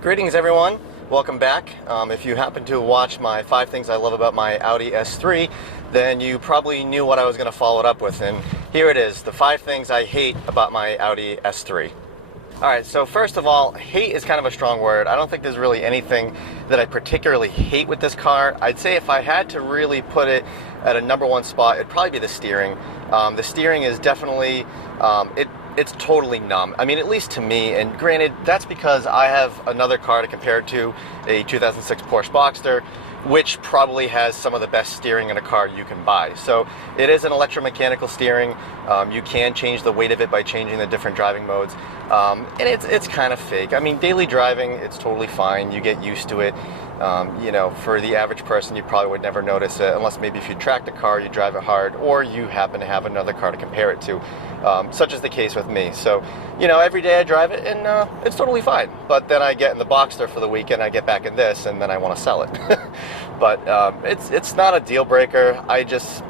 Greetings everyone, welcome back. If you happen to watch my 5 things I love about my Audi S3, then you probably knew what I was going to follow it up with, and here it is, the 5 things I hate about my Audi S3. Alright, so first of all, hate is kind of a strong word. I don't think there's really anything that I particularly hate with this car. I'd say if I had to really put it at a number one spot, it'd probably be the steering. The steering is definitely, it's totally numb. I mean, at least to me, and granted, that's because I have another car to compare it to, a 2006 Porsche Boxster, which probably has some of the best steering in a car you can buy. So it is an electromechanical steering. You can change the weight of it by changing the different driving modes. And it's kind of fake. I mean, daily driving, it's totally fine. You get used to it. You know, for the average person, you probably would never notice it, unless maybe if you track the car, you drive it hard, or you happen to have another car to compare it to, such is the case with me. So, you know, every day I drive it, and it's totally fine. But then I get in the Boxster for the weekend, I get back in this, and then I want to sell it. But it's not a deal breaker. I just,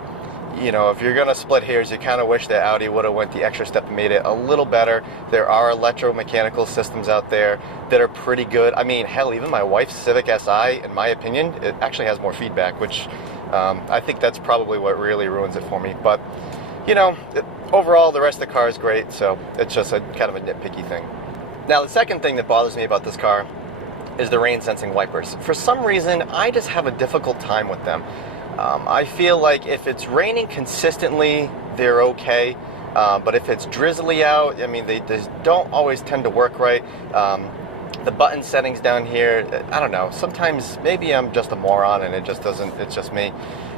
you know, if you're going to split hairs, you kind of wish that Audi would have went the extra step and made it a little better. There are electromechanical systems out there that are pretty good. I mean, hell, even my wife's Civic Si, in my opinion, it actually has more feedback, which I think that's probably what really ruins it for me. But, you know, overall, the rest of the car is great, so it's just a kind of a nitpicky thing. Now, the second thing that bothers me about this car is the rain sensing wipers. For some reason, I just have a difficult time with them. I feel like if it's raining consistently, they're okay. But if it's drizzly out, I mean, they don't always tend to work right. The button settings down here, I don't know. Sometimes maybe I'm just a moron and it just doesn't, it's just me.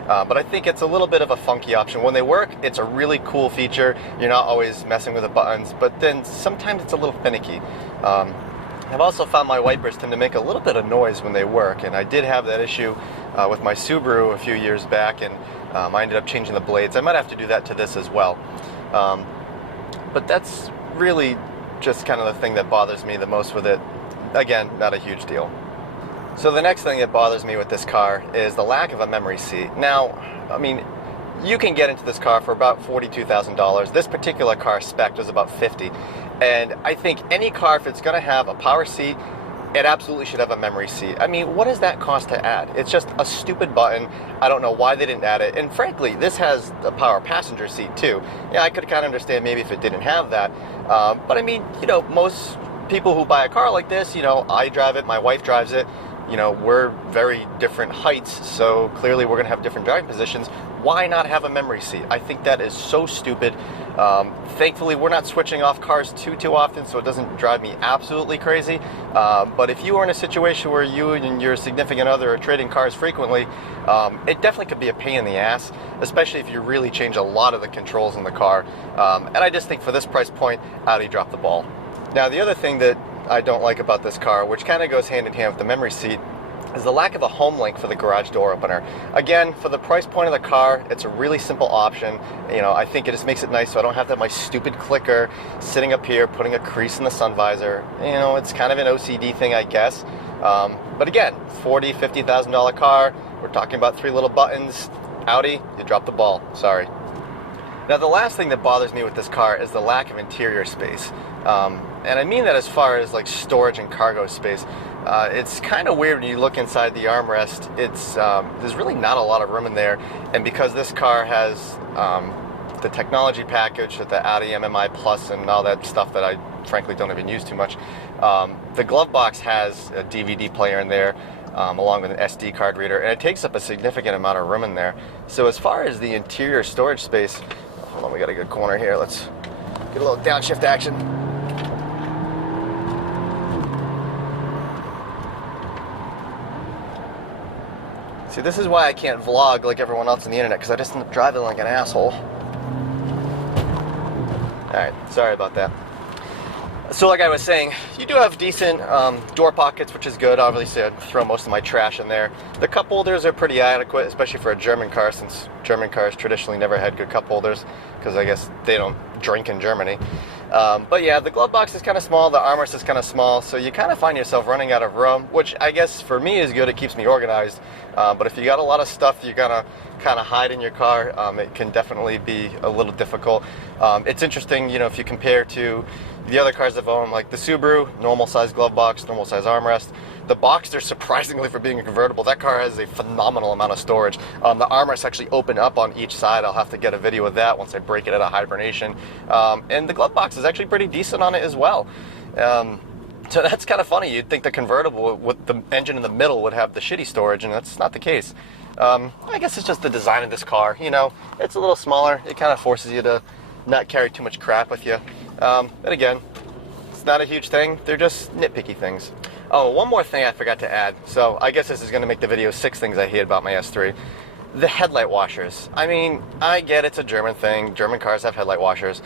But I think it's a little bit of a funky option. When they work, it's a really cool feature. You're not always messing with the buttons, but then sometimes it's a little finicky. I've also found my wipers tend to make a little bit of noise when they work, and I did have that issue with my Subaru a few years back, and I ended up changing the blades. I might have to do that to this as well. But that's really just kind of the thing that bothers me the most with it. Again, not a huge deal. So the next thing that bothers me with this car is the lack of a memory seat. Now, I mean, you can get into this car for about $42,000. This particular car spec is about $50,000. And I think any car, if it's going to have a power seat, it absolutely should have a memory seat. I mean, what does that cost to add? It's just a stupid button. I don't know why they didn't add it. And frankly, this has a power passenger seat too. Yeah, I could kind of understand maybe if it didn't have that. But I mean, you know, most people who buy a car like this, you know, I drive it, my wife drives it. You know, we're very different heights, so clearly we're going to have different driving positions. Why not have a memory seat? I think that is so stupid. Thankfully, we're not switching off cars too often, so it doesn't drive me absolutely crazy. But if you were in a situation where you and your significant other are trading cars frequently, it definitely could be a pain in the ass, especially if you really change a lot of the controls in the car. And I just think for this price point, Audi dropped the ball. Now, the other thing that I don't like about this car, which kind of goes hand in hand with the memory seat, is the lack of a home link for the garage door opener. Again, for the price point of the car, it's a really simple option. You know, I think it just makes it nice so I don't have to have my stupid clicker sitting up here, putting a crease in the sun visor. You know, it's kind of an OCD thing, I guess. But again, $40,000, $50,000 car, we're talking about 3 little buttons. Audi, you dropped the ball, sorry. Now, the last thing that bothers me with this car is the lack of interior space. And I mean that as far as like storage and cargo space. It's kind of weird when you look inside the armrest. It's there's really not a lot of room in there, and because this car has the technology package with the Audi MMI Plus and all that stuff that I frankly don't even use too much, the glove box has a DVD player in there along with an SD card reader, and it takes up a significant amount of room in there. So as far as the interior storage space, hold on, we got a good corner here. Let's get a little downshift action. See, this is why I can't vlog like everyone else on the internet, because I just end up driving like an asshole. Alright, sorry about that. So like I was saying, you do have decent door pockets, which is good. Obviously, I'd throw most of my trash in there. The cup holders are pretty adequate, especially for a German car, since German cars traditionally never had good cup holders, because I guess they don't drink in Germany. But yeah, the glove box is kind of small, the armrest is kind of small, so you kind of find yourself running out of room, which I guess for me is good. It keeps me organized. But if you got a lot of stuff you're gonna kind of hide in your car, it can definitely be a little difficult. It's interesting, you know, if you compare to the other cars I've owned, like the Subaru, normal size glove box, normal size armrest. The Boxster, surprisingly for being a convertible, that car has a phenomenal amount of storage. The armrests actually open up on each side. I'll have to get a video of that once I break it out of hibernation. And the glove box is actually pretty decent on it as well. So that's kind of funny. You'd think the convertible with the engine in the middle would have the shitty storage, and that's not the case. I guess it's just the design of this car. You know, it's a little smaller. It kind of forces you to not carry too much crap with you. But again, it's not a huge thing. They're just nitpicky things. Oh, one more thing I forgot to add. So I guess this is going to make the video 6 things I hate about my S3. The headlight washers. I mean, I get it's a German thing. German cars have headlight washers.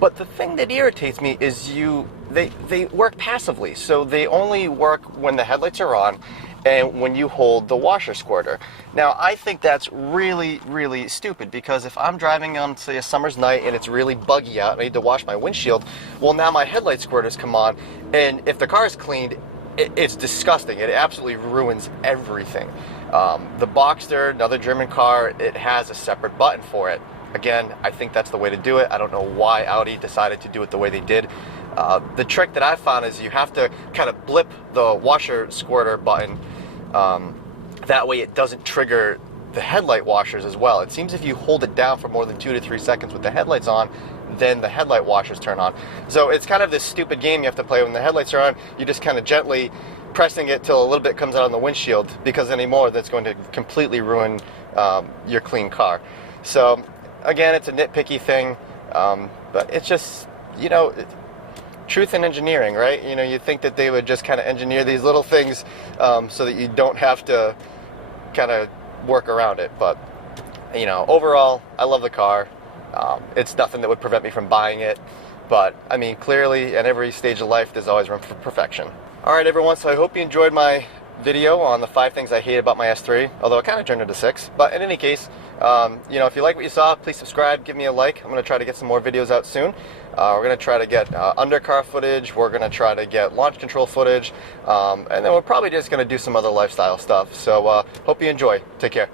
But the thing that irritates me is they work passively. So they only work when the headlights are on and when you hold the washer squirter. Now, I think that's really, really stupid, because if I'm driving on, say, a summer's night and it's really buggy out and I need to wash my windshield, well, now my headlight squirters come on, and if the car is cleaned, it's disgusting. It absolutely ruins everything. The Boxster, another German car, it has a separate button for it. Again, I think that's the way to do it. I don't know why Audi decided to do it the way they did. The trick that I found is you have to kind of blip the washer squirter button. That way it doesn't trigger the headlight washers as well. It seems if you hold it down for more than 2 to 3 seconds with the headlights on, then the headlight washers turn on. So it's kind of this stupid game you have to play. When the headlights are on, you just kind of gently pressing it till a little bit comes out on the windshield, because anymore that's going to completely ruin your clean car. So again, it's a nitpicky thing, but it's just, you know, truth in engineering, right? You know, you think that they would just kind of engineer these little things so that you don't have to kind of work around it. But, you know, overall, I love the car. It's nothing that would prevent me from buying it. But, I mean, clearly, at every stage of life, there's always room for perfection. All right, everyone, so I hope you enjoyed my video on the 5 things I hate about my S3, although it kind of turned into 6. But in any case, you know, if you like what you saw, please subscribe, give me a like. I'm going to try to get some more videos out soon. We're going to try to get undercar footage. We're going to try to get launch control footage. And then we're probably just going to do some other lifestyle stuff. So hope you enjoy. Take care.